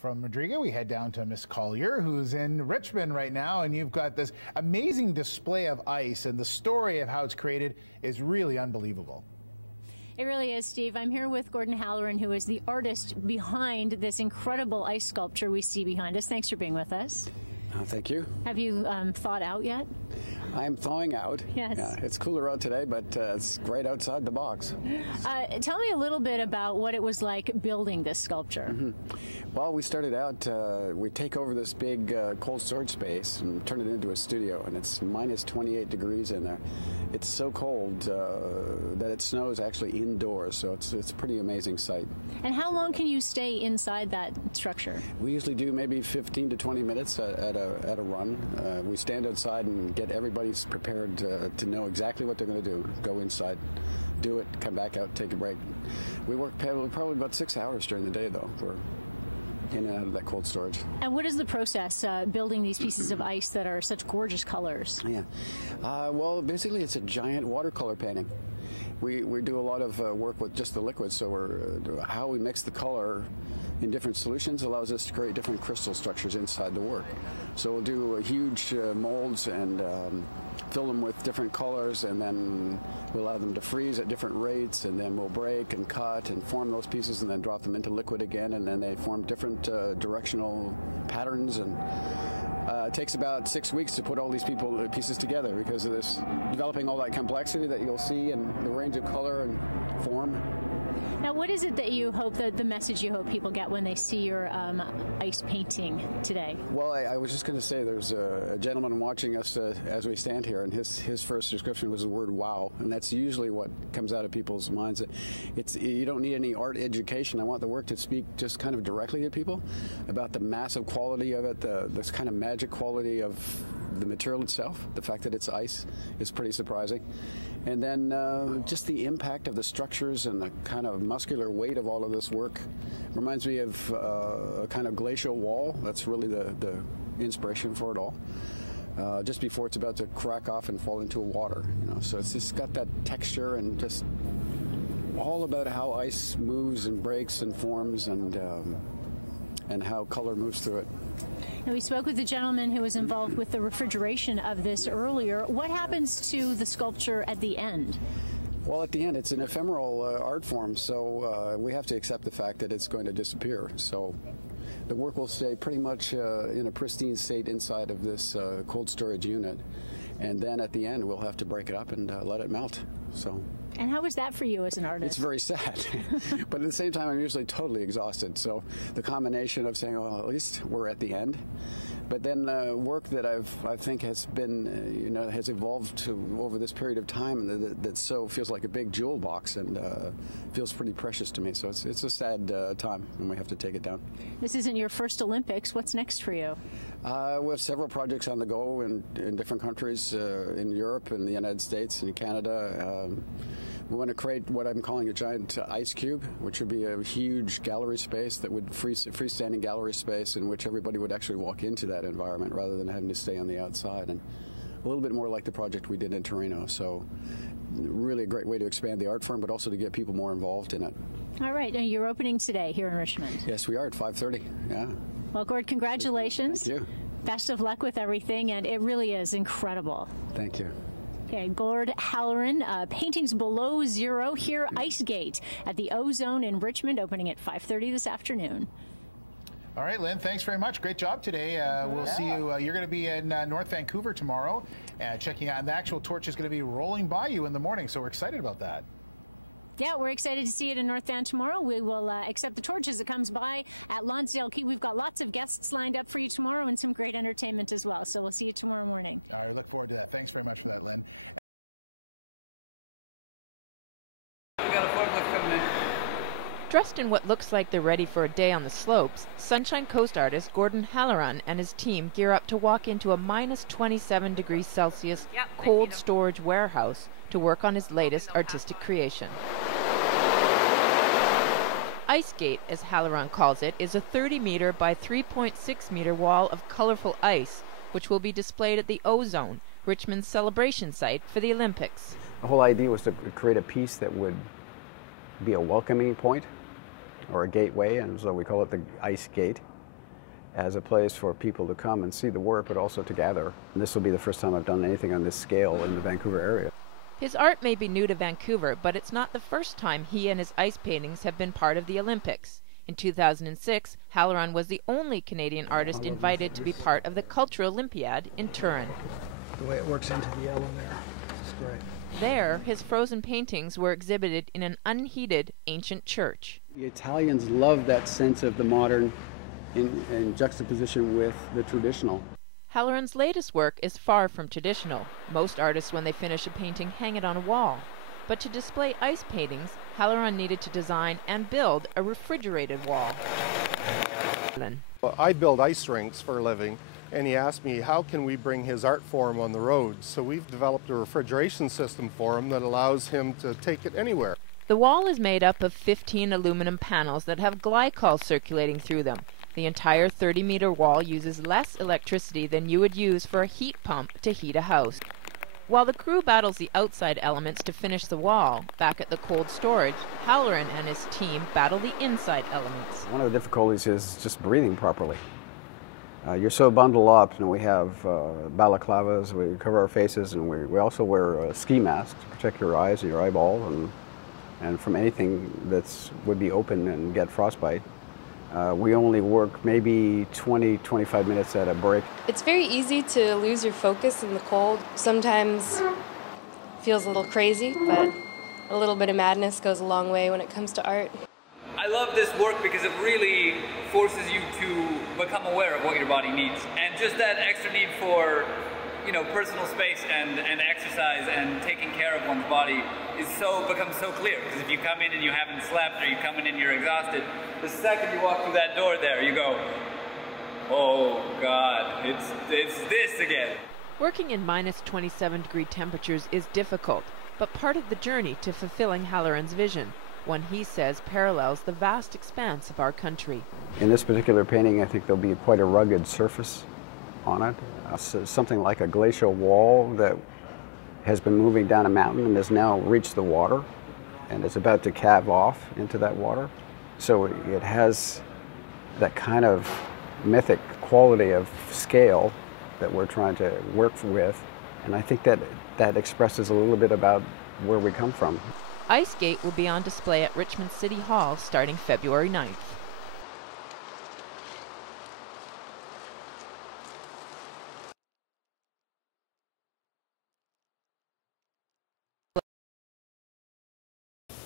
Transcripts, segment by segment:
From Madriga, we head down to Miss Collier, who's in Richmond right now, and you've got this amazing display of ice, and the story of how it's created is really unbelievable. It really is, Steve. I'm here with Gordon Halloran, who is the artist behind this incredible ice sculpture we see behind us. Thanks for being with us. Thank you. Have you thawed out yet? I'm thawing out. Yes. Yeah, it's cooler out today, but it's great outside the box. Tell me a little bit about what it was like building this sculpture. Well, we started out, we take over this big cold storage space and turn it into a studio, and it's minus 28 degrees in there. It's so cold that it snows actually indoors, so it's a pretty amazing sight. And how long can you stay inside that structure? We usually do maybe 15 to 20 minutes at a run. We stand outside and get everybody's prepared to know exactly what they're going to do. Go inside, do it, come back out, take a break. We work probably about 6 hours during the day, though. We're in and out of that cold storage. And what is the process building these pieces of ice that are such gorgeous colors? Yeah, well, basically it's a giant watercolor painting. We do a lot of work with just the liquids, so how we mix the color in different solutions allows us to create different crystal structures inside the work. So we'll do huge molds and fill them with different colors, and then we'll allow them to freeze at different rates, and then we'll break and cut and form those pieces and then drop them into liquid again, and then they form different directional patterns. And it takes about 6 weeks to put all these pieces together because of this, developing all that complexity that you'll see and the range of color and form. Now, what is it that you hope, the message you hope people get when they see your ice painting today? Well, I was just going to say there's a gentleman watching us as we stand here, and his first description was the word "wow," and that's usually what comes out of people's minds. You don't need any art education. I want the work to speak just kind of directly to people about the massive quality of it, this kind of magic quality of the material itself. The fact that it's ice is pretty surprising. And then just the impact of the structures and the kind of muscular weight of all of this work reminds me of a kind of glacial wall. That's really the inspiration for it all. Just before it's about to crack off and fall into water, So it's just got that texture and just all about how ice moves and breaks and forms and how color moves through it. Now, we spoke with the gentleman who was involved with the refrigeration of this earlier. What happens to the sculpture at the end? Well, at the end, it's an ephemeral art form, so we have to accept the fact that it's going to disappear. So the work will stay pretty much in a pristine state inside of this cold storage unit. And then at the end, we'll have to break it up and let it melt. So. And how was that for you as an artist? It's very sad, but at the same time, I'm usually totally exhausted. So the combination of saying, well, at least we're at the end, but then work that I think has been, has evolved over this period of time that so feels like a big jewel box and feels pretty precious to me. So it's a sad time when we have to take it down. This isn't your first Olympics. What's next for you? We have several projects on the go in different countries, in Europe, in the United States, and Canada. We want to create what I'm calling a giant ice cube, which would be a huge gallery space that would freestanding gallery space in which everybody would actually walk into that environment rather than having to stay on the outside, and a little bit more like the project we did in Torino. So really a great way to expand the art form, but also to get people more involved in it. All right, and you're opening today here in Richmond. Yes, we are at 5:30. Yeah. Well, Gord, congratulations. Thank you. Best of luck with everything, and it really is incredible. Thank you. Okay, Gord Halloran, Paintings Below Zero here, Ice Gate at the Ozone in Richmond, opening at 5:30 this afternoon. All right, Lynn, thanks very much. Great job today. We'll see you. You're going to be in North Vancouver tomorrow, checking out, and the actual torch is going to be rolling by you in the morning, so we're excited about that. Yeah, we're excited to see it in North Van tomorrow. We will accept the torch as it comes by at Lonsdale Quay. We've got lots of guests lined up for you tomorrow and some great entertainment as well. So we'll see you tomorrow morning. All right, look forward to that. Thanks very much for that, Lynn. We got a forklift coming in. Yep, I see them. I'm hoping they'll pass by. The whole idea was to create a piece that would be a welcoming point or a gateway, and so we call it the Ice Gate. as a place for people to come and see the work, but also to gather. And this will be the first time I've done anything on this scale in the Vancouver area. I love this stuff here. The way it works into the yellow there. It's great. The Italians love that sense of the modern in juxtaposition with the traditional. Well, I build ice rinks for a living, and he asked me how can we bring his art form on the road. So we've developed a refrigeration system for him that allows him to take it anywhere. One of the difficulties is just breathing properly. You're so bundled up, and we have balaclavas, we cover our faces, and we also wear ski masks to protect your eyes and your eyeballs and from anything that would be open and get frostbite. We only work maybe 20-25 minutes at a break. It's very easy to lose your focus in the cold. Sometimes it feels a little crazy, but a little bit of madness goes a long way when it comes to art. I love this work because it really forces you to become aware of what your body needs. And just that extra need for, you know, personal space and exercise and taking care of one's body becomes so clear. Because if you come in and you haven't slept, or you come in and you're exhausted, the second you walk through that door there, you go, oh God, it's this again. In this particular painting, I think there'll be quite a rugged surface on it. Something like a glacial wall that has been moving down a mountain and has now reached the water and is about to calve off into that water. So it has that kind of mythic quality of scale that we're trying to work with. And I think that expresses a little bit about where we come from.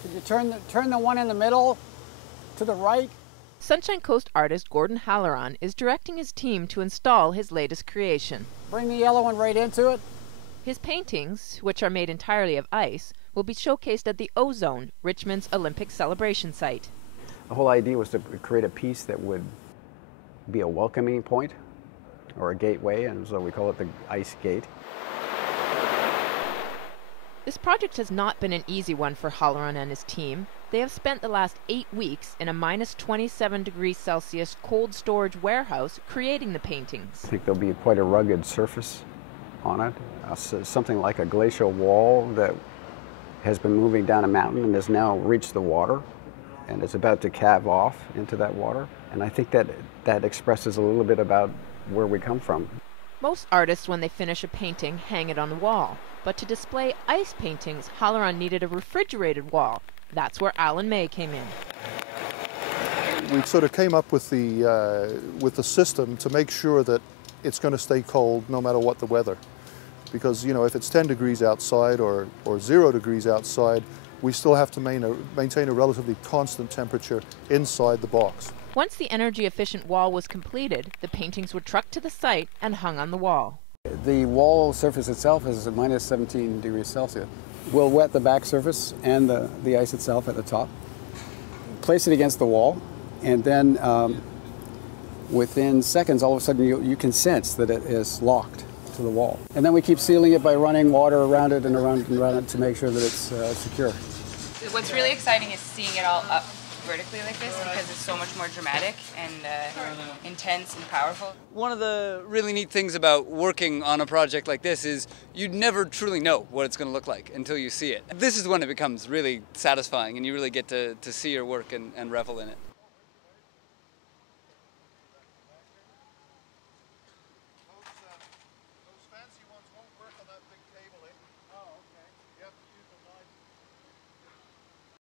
Could you turn the one in the middle to the right? Bring the yellow one right into it. The whole idea was to create a piece that would be a welcoming point or a gateway, and so we call it the ice gate. I think there'll be quite a rugged surface on it, something like a glacial wall that has been moving down a mountain and has now reached the water and is about to calve off into that water. And I think that expresses a little bit about where we come from. We sort of came up with the system to make sure that it's going to stay cold no matter what the weather. Because, you know, if it's 10 degrees outside or 0 degrees outside, we still have to maintain a relatively constant temperature inside the box. The wall surface itself is minus 17 degrees Celsius. We'll wet the back surface and the ice itself at the top. Place it against the wall, and then within seconds, all of a sudden, you can sense that it is locked to the wall. And then we keep sealing it by running water around it and around it and around it to make sure that it's secure. What's really exciting is seeing it all up vertically like this, because it's so much more dramatic and intense and powerful. One of the really neat things about working on a project like this is you'd never truly know what it's going to look like until you see it. This is when it becomes really satisfying and you really get to see your work and revel in it.